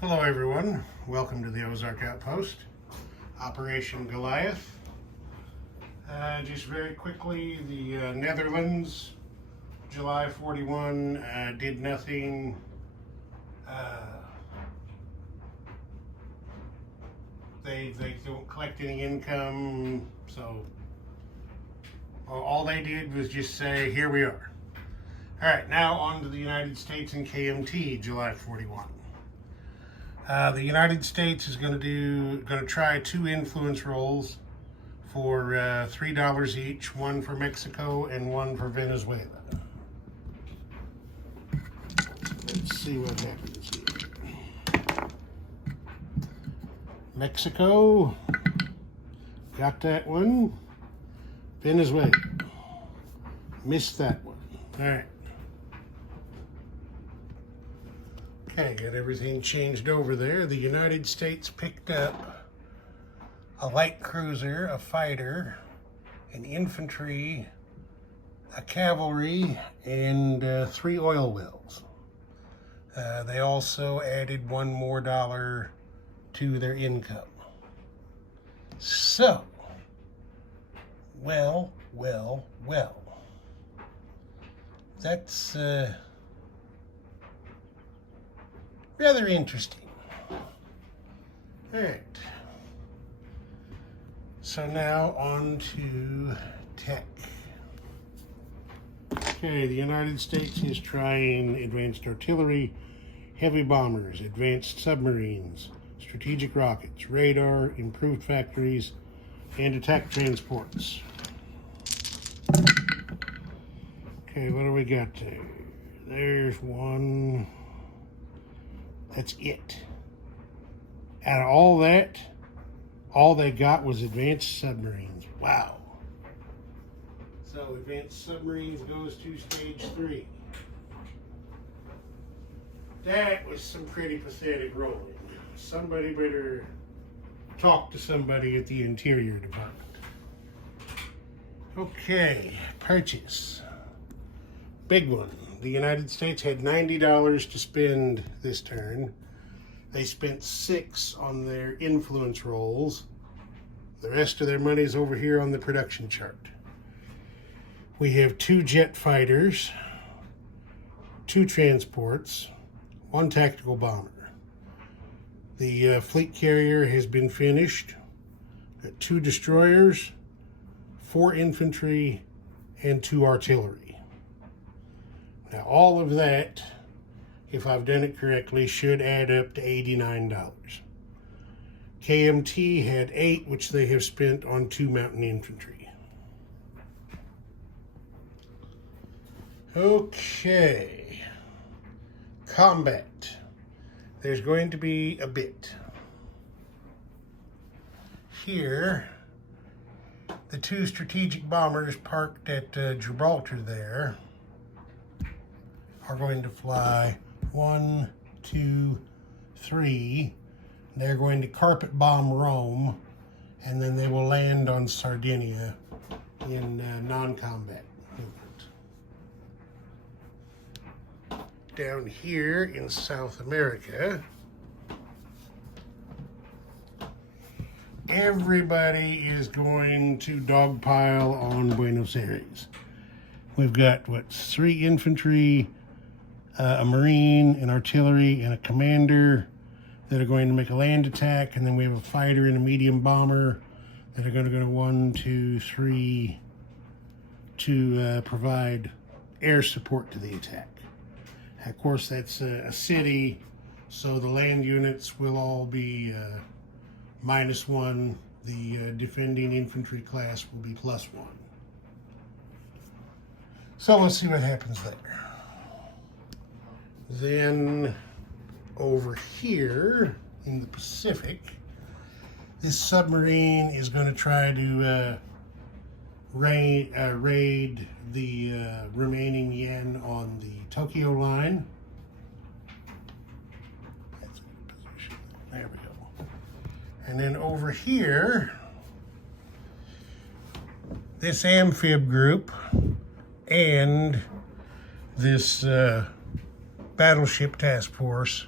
Hello everyone, welcome to the Ozark Outpost, Operation Goliath. Just very quickly, the Netherlands, July 41, did nothing. They don't collect any income, so all they did was just say, here we are. All right, now on to the United States and KMT, July 41. The United States is going to try 2 influence rolls for $3 each, one for Mexico and one for Venezuela. Let's see what happens here. Mexico, got that one. Venezuela, missed that one. All right. Okay, got everything changed over there. The United States picked up a light cruiser, a fighter, an infantry, a cavalry, and 3 oil wells. They also added $1 more to their income. So, well. That's rather interesting. All right. So now on to tech. Okay, the United States is trying advanced artillery, heavy bombers, advanced submarines, strategic rockets, radar, improved factories, and attack transports. Okay, what do we got there? There's one. That's it. Out of all that, all they got was advanced submarines. Wow. So advanced submarines goes to stage 3. That was some pretty pathetic rolling. Somebody better talk to somebody at the Interior Department. Okay, purchase. Big one. The United States had $90 to spend this turn. They spent $6 on their influence rolls. The rest of their money is over here on the production chart. We have 2 jet fighters, 2 transports, 1 tactical bomber. The fleet carrier has been finished. Got 2 destroyers, 4 infantry, and 2 artillery. Now, all of that, if I've done it correctly, should add up to $89. KMT had 8, which they have spent on 2 mountain infantry. Okay. Combat. There's going to be a bit. Here, the 2 strategic bombers parked at Gibraltar there are going to fly 1, 2, 3. They're going to carpet bomb Rome, and then they will land on Sardinia in non-combat movement. Down here in South America, everybody is going to dogpile on Buenos Aires. We've got, 3 infantry, a marine, an artillery, and a commander that are going to make a land attack, and then we have a fighter and a medium bomber that are going to go to 1, 2, 3 to provide air support to the attack. Of course, that's a city, so the land units will all be -1. The defending infantry class will be +1. So let's see what happens there. Then over here in the Pacific, this submarine is going to try to raid the remaining yen on the Tokyo line. That's a good position. There we go. And then over here, this amphib group and this battleship task force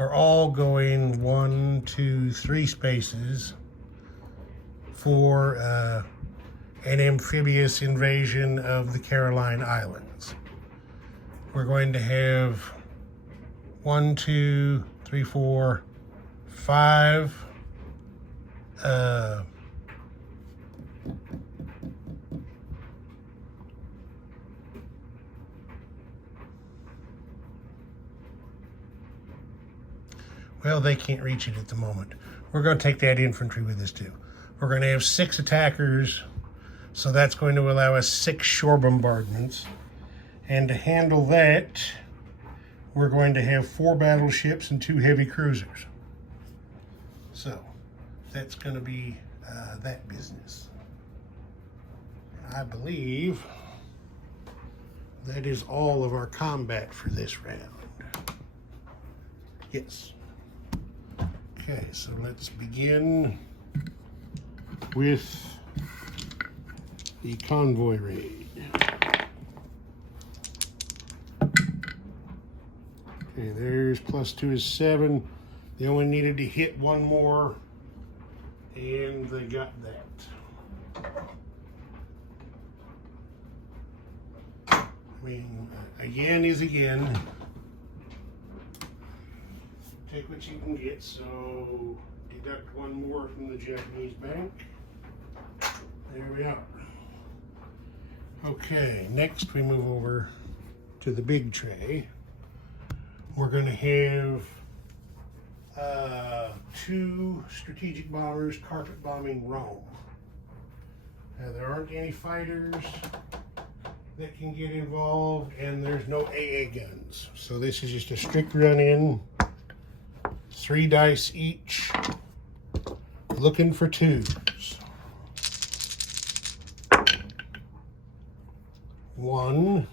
are all going 1, 2, 3 spaces for an amphibious invasion of the Caroline Islands. We're going to have 1, 2, 3, 4, 5 well, they can't reach it at the moment. We're going to take that infantry with us too. We're going to have 6 attackers, so that's going to allow us 6 shore bombardments. And to handle that, we're going to have 4 battleships and 2 heavy cruisers. So that's going to be that business. I believe that is all of our combat for this round. Yes. Okay, so let's begin with the Convoy Raid. Okay, there's +2 is 7. They only needed to hit 1 more, and they got that. I mean, again is again. Take what you can get, so deduct 1 more from the Japanese bank. There we are. Okay, next we move over to the big tray. We're going to have 2 strategic bombers carpet bombing Rome. Now, there aren't any fighters that can get involved, and there's no AA guns. So this is just a strict run-in. 3 dice each, looking for 2s. 1,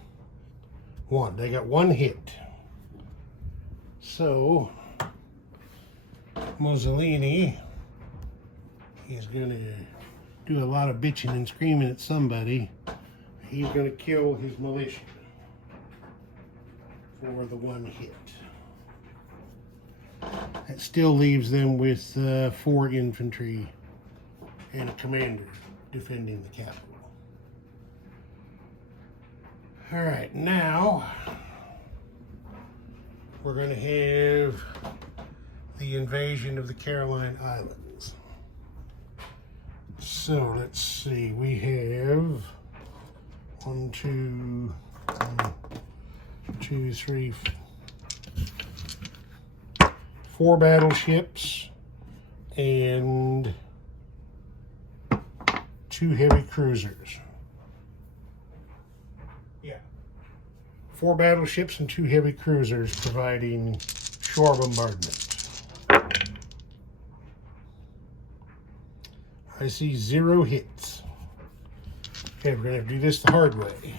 1. They got 1 hit. So Mussolini is going to do a lot of bitching and screaming at somebody. He's going to kill his militia for the 1 hit. That still leaves them with 4 infantry and a commander defending the capital. All right, now we're going to have the invasion of the Caroline Islands. So let's see, we have 1, 2, 3, 4 battleships and 2 heavy cruisers. Yeah. 4 battleships and 2 heavy cruisers providing shore bombardment. I see 0 hits. Okay, we're going to do this the hard way.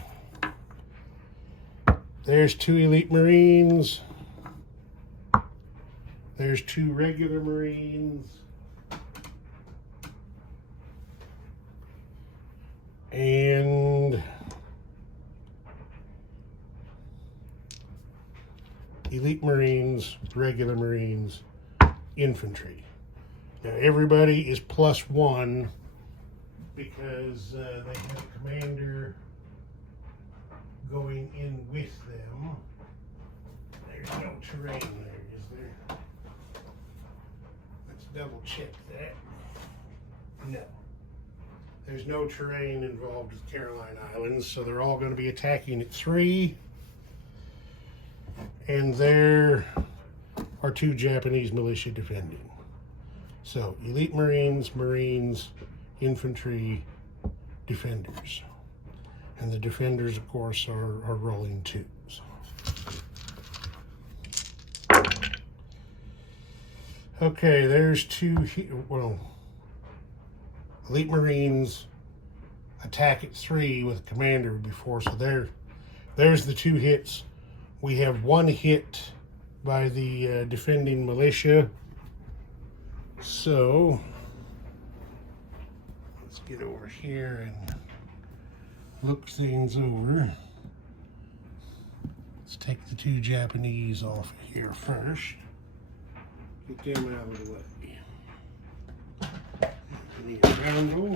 There's 2 elite Marines. There's 2 regular Marines. And elite Marines, regular Marines, infantry. Now everybody is +1 because they have a commander going in with them. There's no terrain there, is there? Let's double check that. No. There's no terrain involved with Caroline Islands, so they're all going to be attacking at 3. And there are 2 Japanese militia defending. So, elite Marines, Marines, infantry, defenders. And the defenders, of course, are rolling 2s. Okay, there's 2, well, elite Marines attack at 3 with commander before, so there's the 2 hits. We have 1 hit by the defending militia. So let's get over here and look things over. Let's take the 2 Japanese off here first. Get them out of the way. I need a roundel.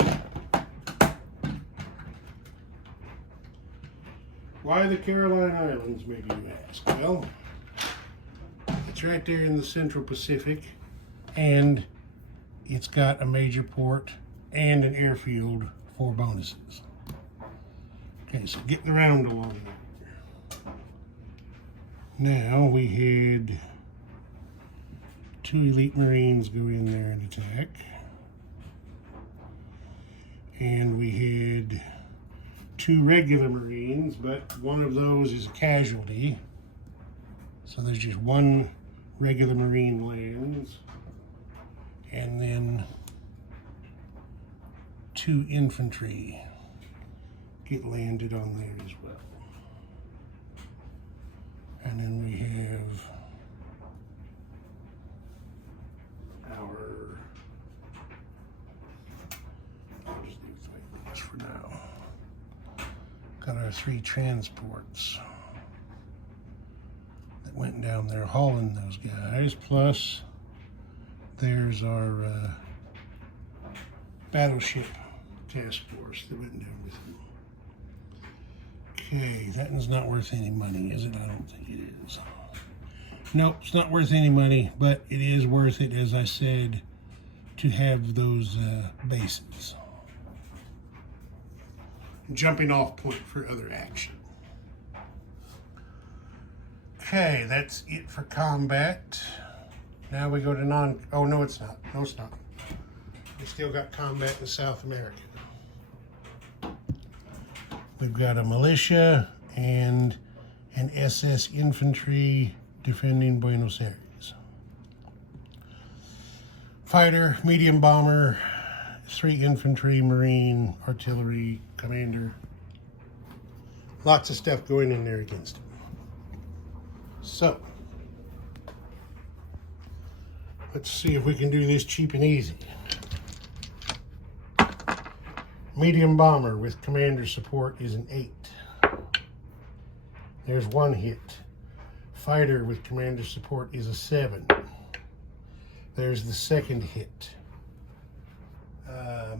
Why the Caroline Islands, maybe you ask? Well, it's right there in the Central Pacific, and it's got a major port and an airfield for bonuses. Okay, so getting the roundel on there. Now we had 2 elite Marines go in there and attack. And we had 2 regular Marines, but one of those is a casualty. So there's just 1 regular Marine lands. And then 2 infantry get landed on there as well. And then we have our, I'll just leave it like this for now. Got our 3 transports that went down there hauling those guys, plus there's our battleship task force that went down with them. Okay, that one's not worth any money, is it? I don't think it is. Nope, it's not worth any money, but it is worth it, as I said, to have those bases. Jumping off point for other action. Okay, that's it for combat. Now we go to oh no it's not. No it's not. We still got combat in South America. We've got a militia and an SS infantry defending Buenos Aires. Fighter, medium bomber, 3 infantry, marine, artillery, commander. Lots of stuff going in there against him. So, let's see if we can do this cheap and easy. Medium bomber with commander support is an 8. There's 1 hit. Fighter with commander support is a 7. There's the 2nd hit.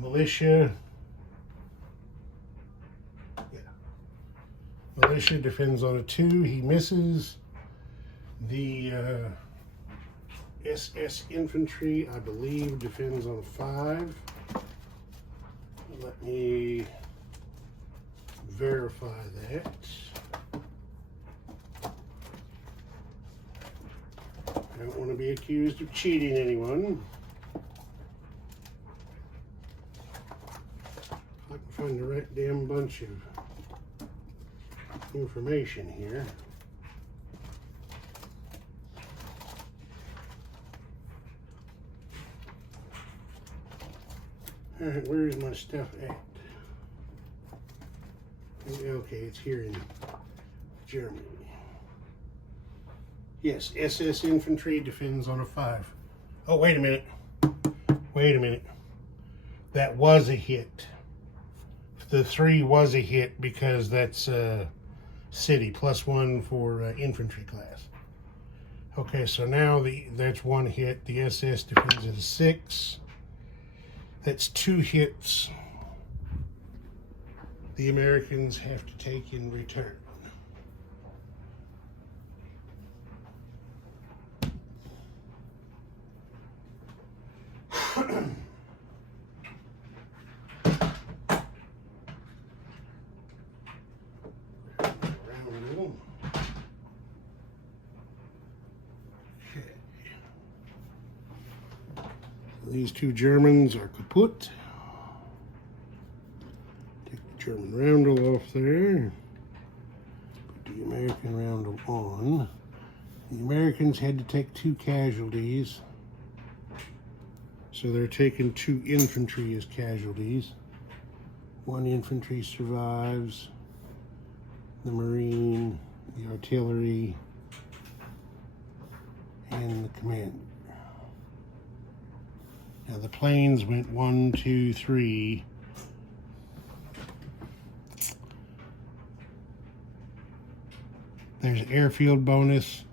Militia. Yeah. Militia defends on a 2. He misses. The SS infantry, I believe, defends on a 5. Let me verify that. I don't want to be accused of cheating anyone. If I can find the right damn bunch of information here. All right, where is my stuff at? Okay, it's here in Germany. Yes, SS infantry defends on a 5. Oh, wait a minute. Wait a minute. That was a hit. The 3 was a hit because that's city, +1 for infantry class. Okay, so now that's 1 hit. The SS defends at a 6. That's 2 hits the Americans have to take in return. These 2 Germans are kaput. Take the German roundel off there. Put the American roundel on. The Americans had to take 2 casualties. So they're taking 2 infantry as casualties. 1 infantry survives. The marine, the artillery, and the commander. Now the planes went 1, 2, 3. There's airfield bonus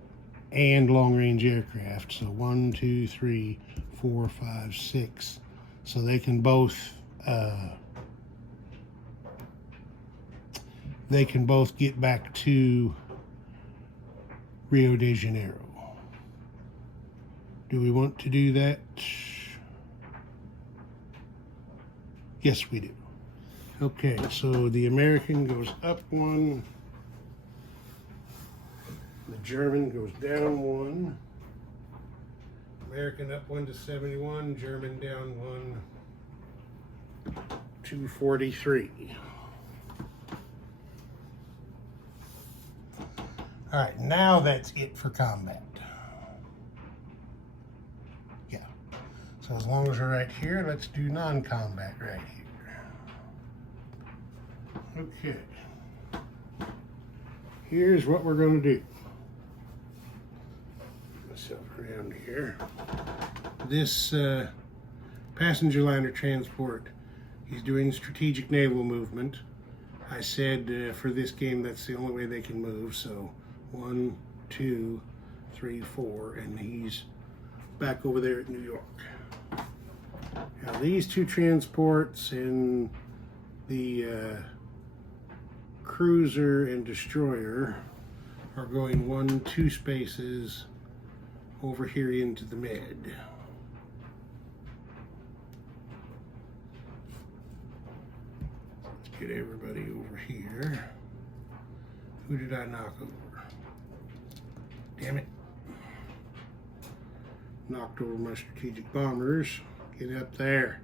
and long-range aircraft. So 1, 2, 3, 4, 5, 6. So they can both get back to Rio de Janeiro. Do we want to do that? Yes, we do. Okay, so the American goes up 1. The German goes down 1. American up 1 to 71. German down 1 to 43. All right, now that's it for combat. Yeah. So as long as we're right here, let's do non-combat right here. Okay. Here's what we're going to do. Put myself around here. This passenger liner transport, he's doing strategic naval movement. I said for this game that's the only way they can move, so 1, 2, 3, 4, and he's back over there at New York. Now these two transports and the cruiser and destroyer are going 1, 2 spaces over here into the med. Let's get everybody over here. Who did I knock over? Damn it. Knocked over my strategic bombers. Get up there.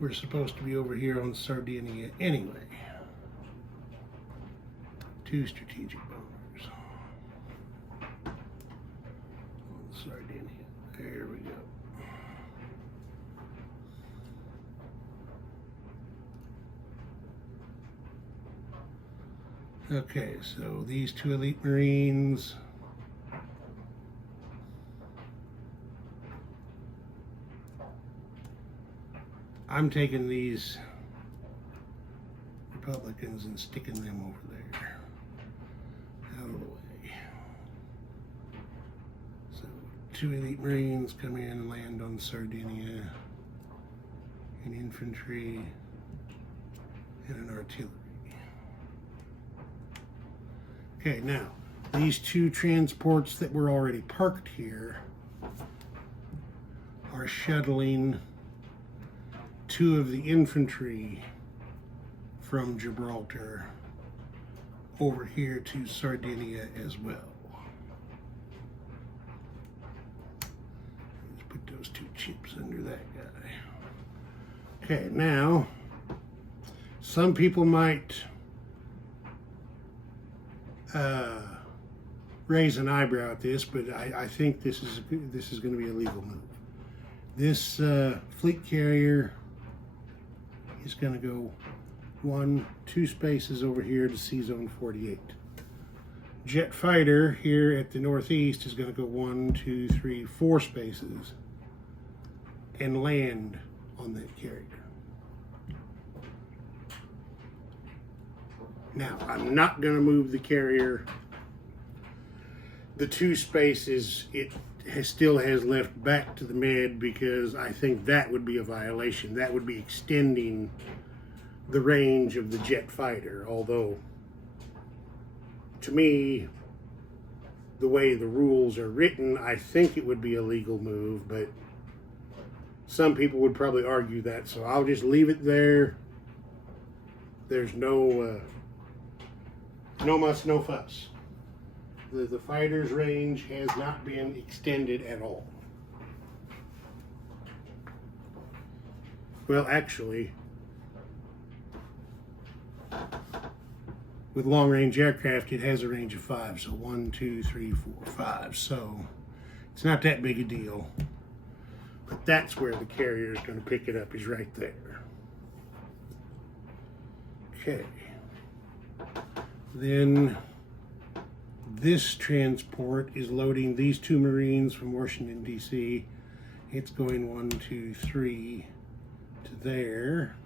We're supposed to be over here on Sardinia anyway. 2 strategic bombers. On Sardinia. There we go. Okay, so these 2 elite Marines. I'm taking these Republicans and sticking them over there, out of the way. So 2 elite Marines come in and land on Sardinia, an infantry, and an artillery. Okay, now, these 2 transports that were already parked here are shuttling 2 of the infantry from Gibraltar over here to Sardinia as well. Let's put those 2 chips under that guy. Okay, now, some people might raise an eyebrow at this, but I think this is going to be a legal move. This fleet carrier is going to go 1, 2 spaces over here to Sea Zone 48. Jet fighter here at the northeast is going to go 1, 2, 3, 4 spaces and land on that carrier. Now, I'm not going to move the carrier the 2 spaces it still has left back to the med, because I think that would be a violation. That would be extending the range of the jet fighter, although to me, the way the rules are written, I think it would be a legal move, but some people would probably argue that, so I'll just leave it there. There's no muss, no fuss. The fighter's range has not been extended at all. Well, actually, with long-range aircraft, it has a range of 5. So 1, 2, 3, 4, 5. So it's not that big a deal. But that's where the carrier is going to pick it up, is right there. Okay. Then this transport is loading these 2 Marines from Washington, D.C. It's going 1, 2, 3 to there.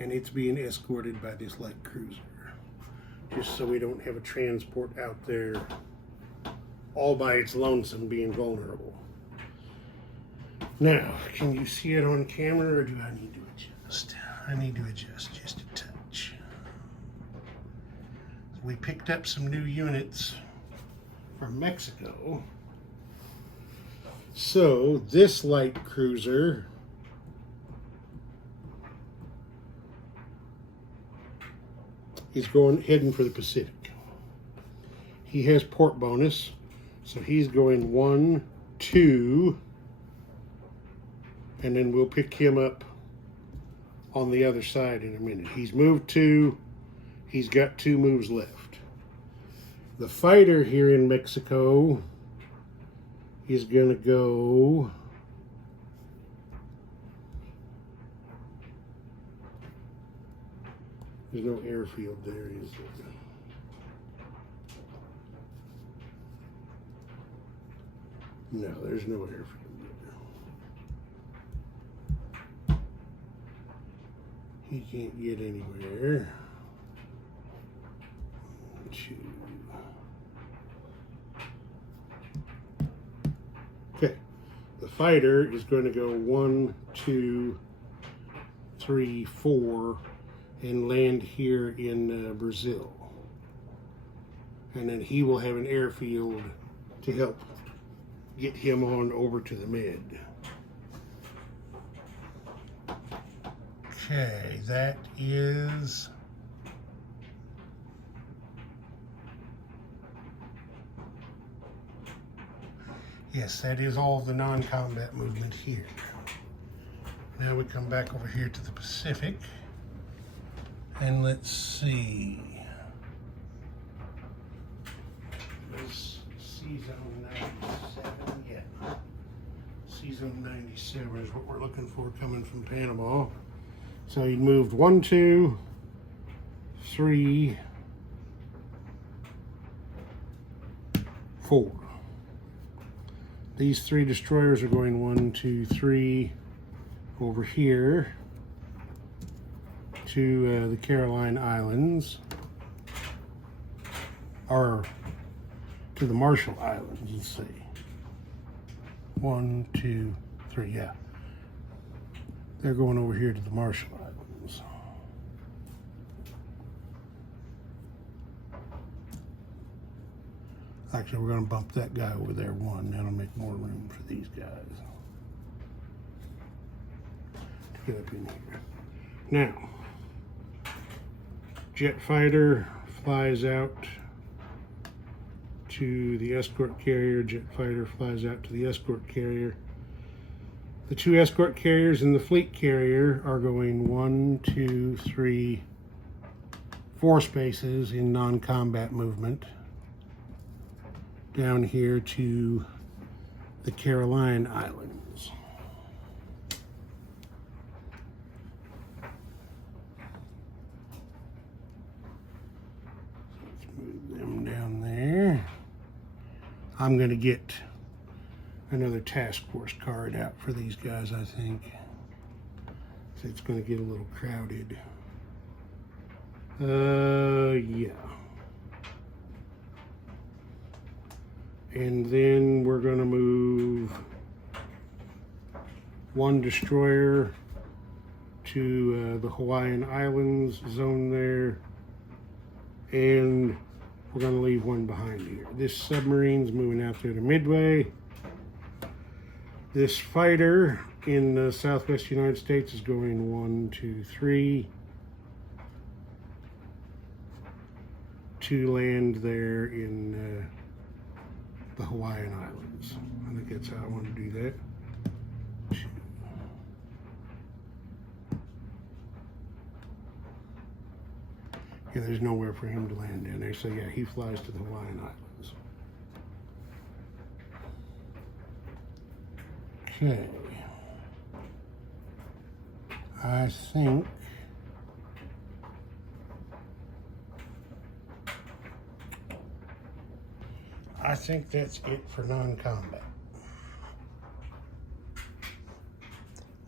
and it's being escorted by this light cruiser, just so we don't have a transport out there all by its lonesome being vulnerable. Now, can you see it on camera, or do I need to adjust? I need to adjust just a touch. We picked up some new units from Mexico. So this light cruiser is heading for the Pacific. He has port bonus, so he's going 1, 2, and then we'll pick him up on the other side in a minute. He's moved 2. He's got 2 moves left. The fighter here in Mexico is going to go there's no airfield there, is there? No, there's no airfield there. He can't get anywhere. 2. Okay, the fighter is going to go 1, 2, 3, 4 and land here in Brazil. And then he will have an airfield to help get him on over to the Med. Okay, that is yes, that is all the non-combat movement here. Now we come back over here to the Pacific, and let's see. This C-Zone 97, yeah. C-Zone 97 is what we're looking for coming from Panama. So he moved 1, 2, 3, 4. These 3 destroyers are going 1, 2, 3 over here to the Caroline Islands, or to the Marshall Islands. Let's see. 1, 2, 3, yeah. They're going over here to the Marshall Islands. Actually, we're going to bump that guy over there 1. That'll make more room for these guys to get up in here. Now, jet fighter flies out to the escort carrier. Jet fighter flies out to the escort carrier. The 2 escort carriers and the fleet carrier are going 1, 2, 3, 4 spaces in non-combat movement down here to the Caroline Islands. Let's move them down there. I'm going to get another task force card out for these guys, I think. So it's going to get a little crowded. Yeah. And then we're going to move 1 destroyer to the Hawaiian Islands zone there. And we're going to leave 1 behind here. This submarine's moving out there to Midway. This fighter in the southwest United States is going 1, 2, 3 to land there in the Hawaiian Islands. I think that's how I want to do that. 2. Yeah, there's nowhere for him to land down there, so yeah, he flies to the Hawaiian Islands. Okay. I think that's it for non-combat.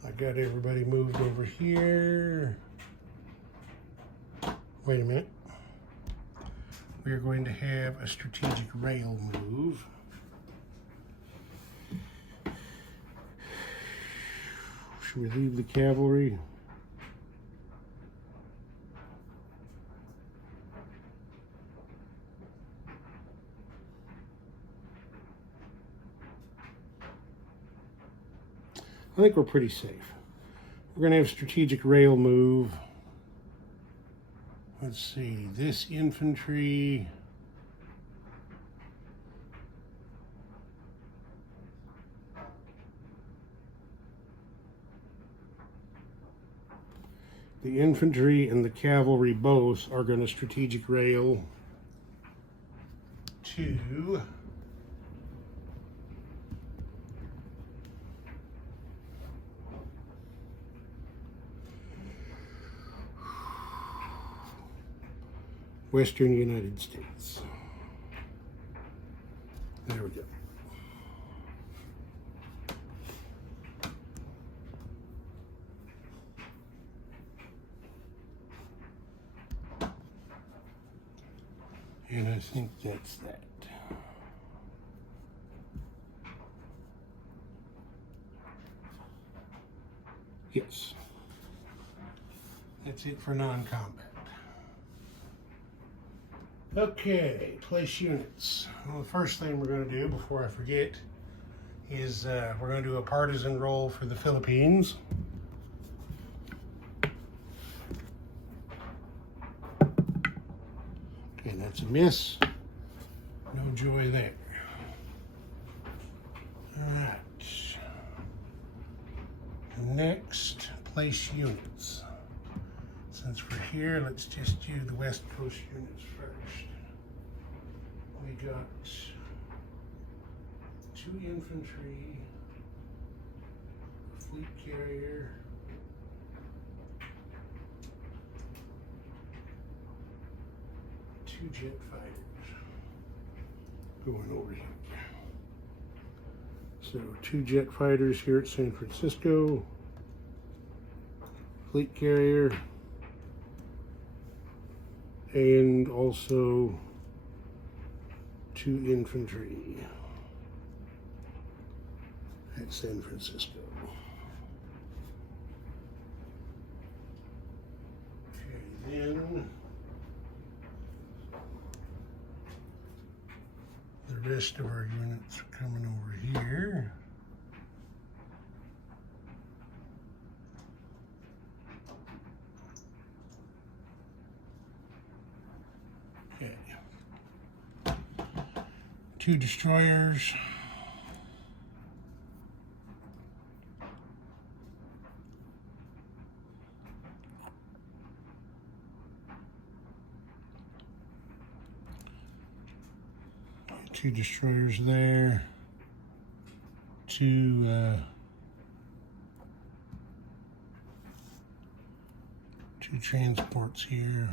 I got everybody moved over here. Wait a minute. We are going to have a strategic rail move. Should we leave the cavalry? I think we're pretty safe. We're going to have strategic rail move. Let's see, this infantry. The infantry and the cavalry both are going to strategic rail to Western United States. There we go. And I think that's that. Yes. That's it for non-combat. Okay, place units. Well, the first thing we're going to do before I forget is we're going to do a partisan roll for the Philippines. Okay, that's a miss. No joy there. All right. Next, place units. Since we're here, let's just do the West Coast units first. We got 2 infantry, a fleet carrier, 2 jet fighters going over here. So 2 jet fighters here at San Francisco, fleet carrier, and also 2 infantry at San Francisco. Okay, then the rest of our units are coming over here. Okay. 2 destroyers. Two destroyers there. 2 transports here.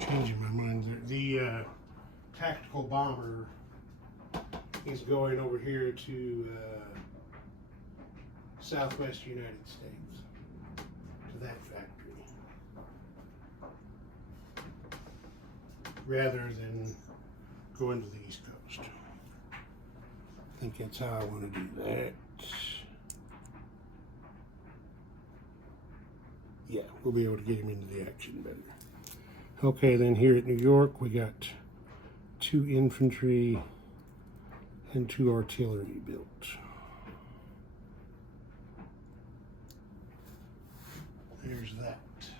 Changing my mind there. The tactical bomber is going over here to Southwest United States, to that factory, rather than going to the East Coast. I think that's how I want to do that. Yeah, we'll be able to get him into the action better. Okay, then here at New York, we got 2 infantry and 2 artillery built. There's that. That's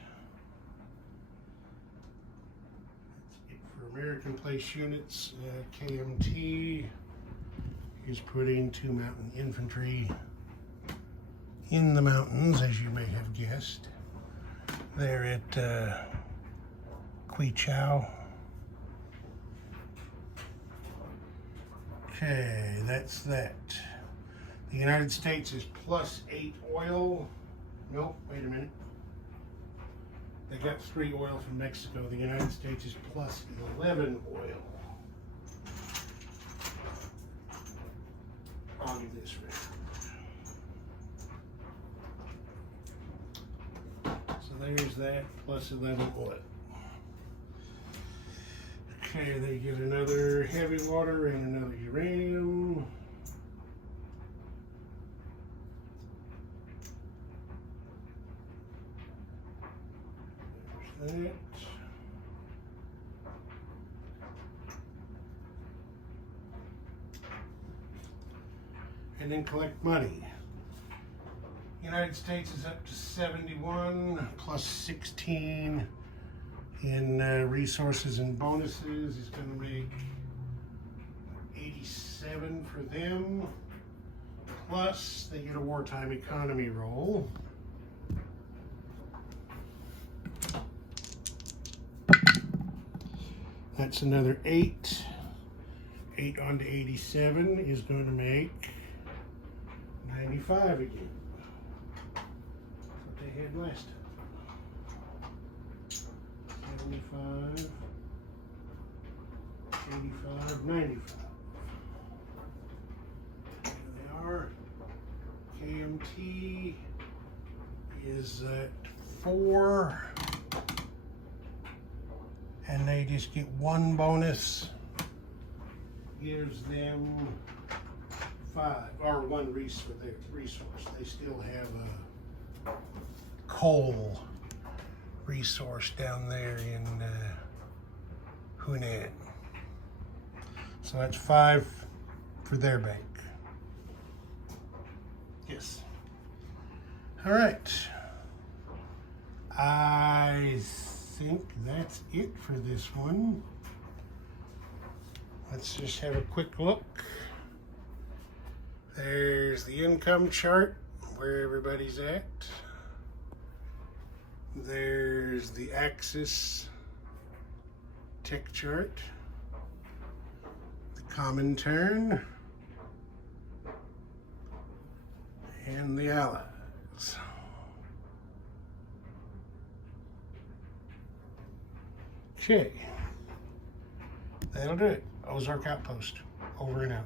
it for American place units. KMT is putting 2 mountain infantry in the mountains, as you may have guessed. They're at Qui Chow. Okay, that's that. The United States is +8 oil. Nope, wait a minute. They got 3 oil from Mexico. The United States is +11 oil on this round. So there's that, +11 oil. Okay, they get another heavy water and another uranium. There's that. And then collect money. United States is up to 71 +16 in resources and bonuses is going to make 87 for them. Plus they get a wartime economy roll. That's another 8. 8 on to 87 is going to make 95 again. That's what they had last time. 75, 85, 95. There they are. KMT is at 4. And they just get 1 bonus. Gives them 5, or 1 resource. They still have a coal resource down there in Hunan. So that's 5 for their bank. Yes. All right. I think that's it for this one. Let's just have a quick look. There's the income chart, where everybody's at. There's the Axis tech chart, the Comintern, and the Allies. Okay, that'll do it. Ozark Outpost, over and out.